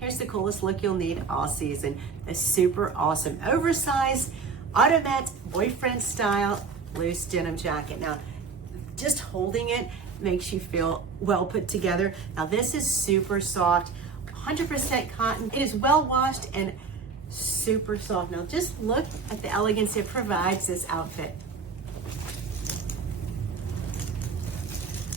Here's the coolest look you'll need all season. A super awesome oversized Automet boyfriend style loose denim jacket. Now, just holding it makes you feel well put together. Now this is super soft, 100% cotton. It is well washed and super soft. Now just look at the elegance it provides this outfit.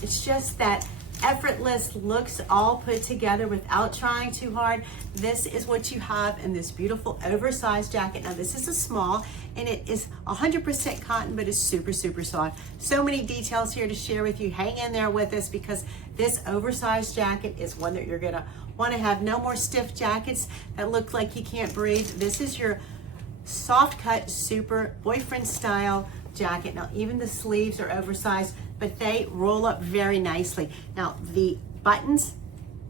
It's just that effortless looks all put together without trying too hard. This is what you have in this beautiful oversized jacket. Now this is a small and it is 100% cotton, but it's super, super soft. So many details here to share with you. Hang in there with us because this oversized jacket is one that you're gonna wanna have. No more stiff jackets that look like you can't breathe. This is your soft cut, super boyfriend style jacket. Now even the sleeves are oversized, but they roll up very nicely. Now the buttons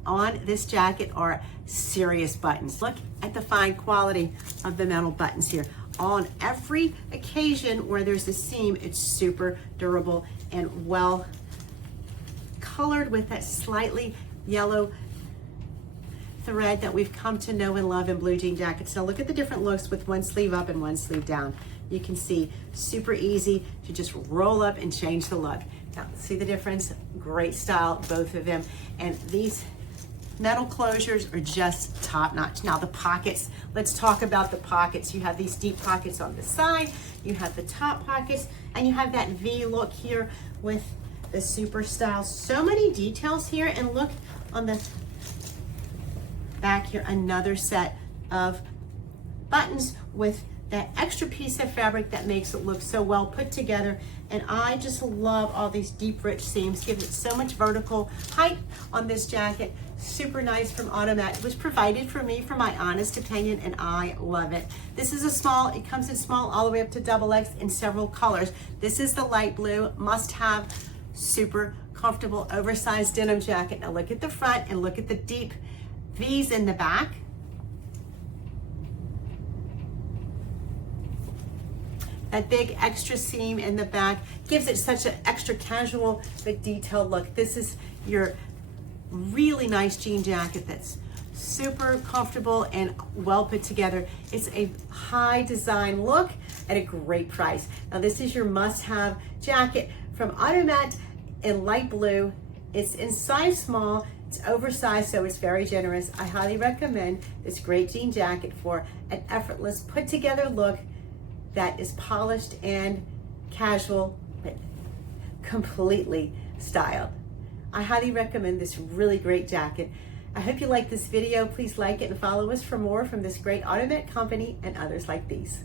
on this jacket are serious buttons. Look at the fine quality of the metal buttons here. On every occasion where there's a seam, it's super durable and well colored with that slightly yellow thread that we've come to know and love in blue jean jackets. Now look at the different looks with one sleeve up and one sleeve down. You can see super easy to just roll up and change the look. Now see the difference? Great style, both of them. And these metal closures are just top notch. Now the pockets, let's talk about the pockets. You have these deep pockets on the side, you have the top pockets, and you have that V look here with the super style. So many details here, and look on the back here, another set of buttons with that extra piece of fabric that makes it look so well put together. And I just love all these deep, rich seams, gives it so much vertical height on this jacket. Super nice from Automet. It was provided for me, for my honest opinion, and I love it. This is a small, it comes in small all the way up to XX in several colors. This is the light blue, must have, super comfortable, oversized denim jacket. Now look at the front and look at the deep V's in the back. That big extra seam in the back gives it such an extra casual but detailed look. This is your really nice jean jacket that's super comfortable and well put together. It's a high design look at a great price. Now this is your must-have jacket from Automet in light blue. It's in size small. It's oversized, so it's very generous. I highly recommend this great jean jacket for an effortless put together look that is polished and casual, but completely styled. I highly recommend this really great jacket. I hope you like this video. Please like it and follow us for more from this great Automet company and others like these.